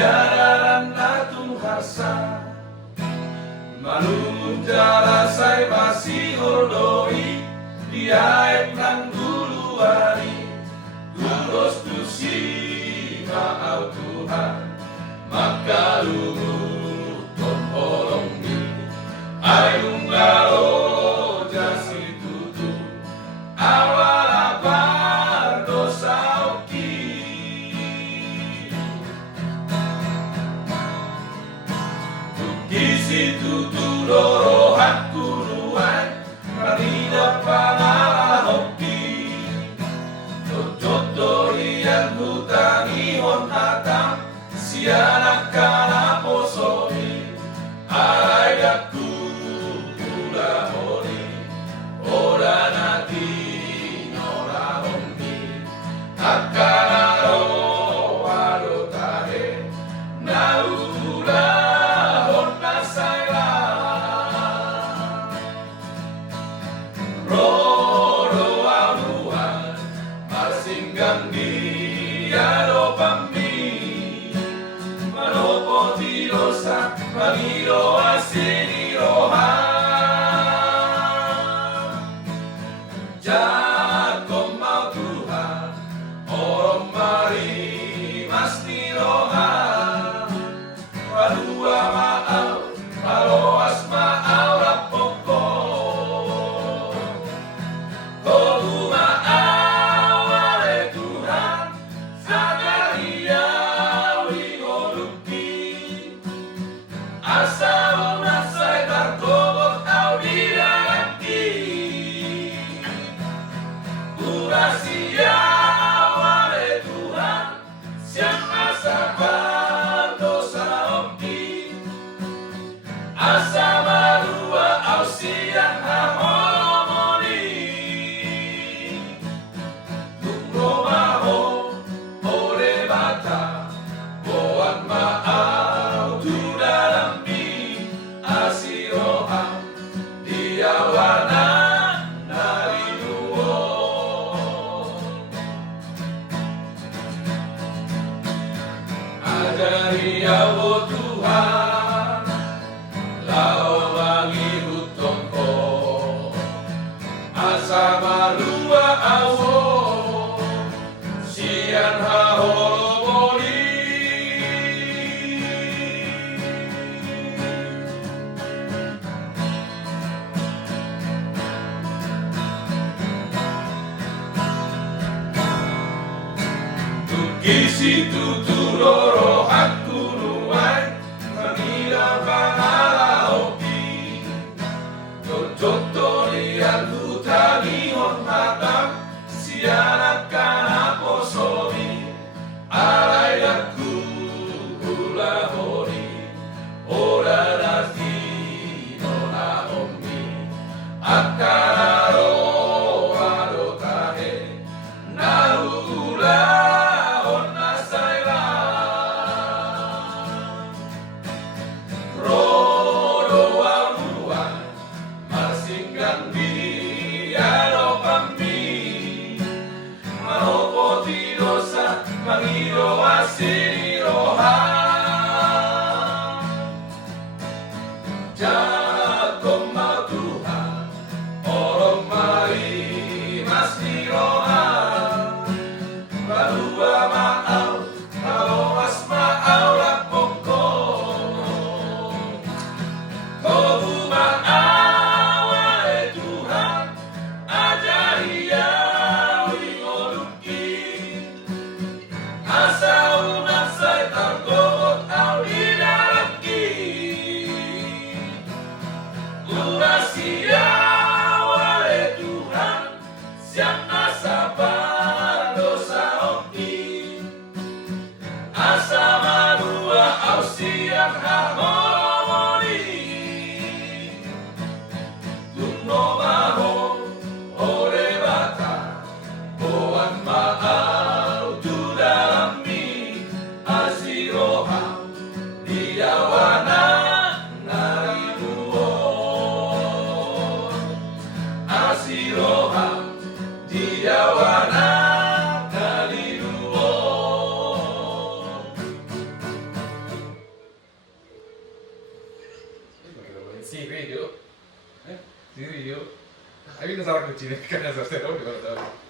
Siadaran natung hasa Manungun jala say masih hordoi Diaep nang duluari Terus tusi maaf Tuhan Maka luhur ton olong di Ayung galo jasi tutu Awal apa dosa oki Kisi tutu loro hakku ruan Marida panala hoki Jodoh yang hutangi hon hatam Sianak kana posoni Ayaku kula honi Ora nati nora homi Akara ro wado tahe Naula honna sayla Roro aluhan Masinggang diado pammi Manopo tilosa Magiro asini roha Jakom mau Tuhan Orang mari masti roha Padua maaf Paroas maaf rapoko Kogu maaf wale Tuhan Zakaria wingoluki Asa unasai tarkobot au diraki Urasia wale Tuhan Siapa sabar dosa omki Asa marua au siang hamomoni Tunggu maho ore bata Boan maau tu dalam mi Asiroham diawana nari duo Ajari awo Tuhan Lao bagi hutongko Asa marua awo Sian hahoroboli Tukisi tutuloro hakku nuai Mengira panala oki Jojoto lian hutani hon hatam Sianak kana posoni Alai aku gula hori Ora nasi nona omi Akaro ado tahe Naula onna sayla Rodo aluan Masinggang diado pammi Manopo tidosa Mangiro asini roha Jakom mau Tuhan Orang mari masti roha Badua maaf Paroas maaf rapoko Kogu maaf wale Tuhan Ajaria wingoluki Asa unasai tarkobot au diraki Urasia wale Tuhan Siap nasabar dosa oki Asa madua au siap harmoni Tungno maho ore bata Boan maau tu dalam mi Asiroham diawana nari duo Asiroham diawana nari duo Siri yuk. Siri yuk. Tapi ngesalah kucing kan ya selesai. Oh, di mana tahu.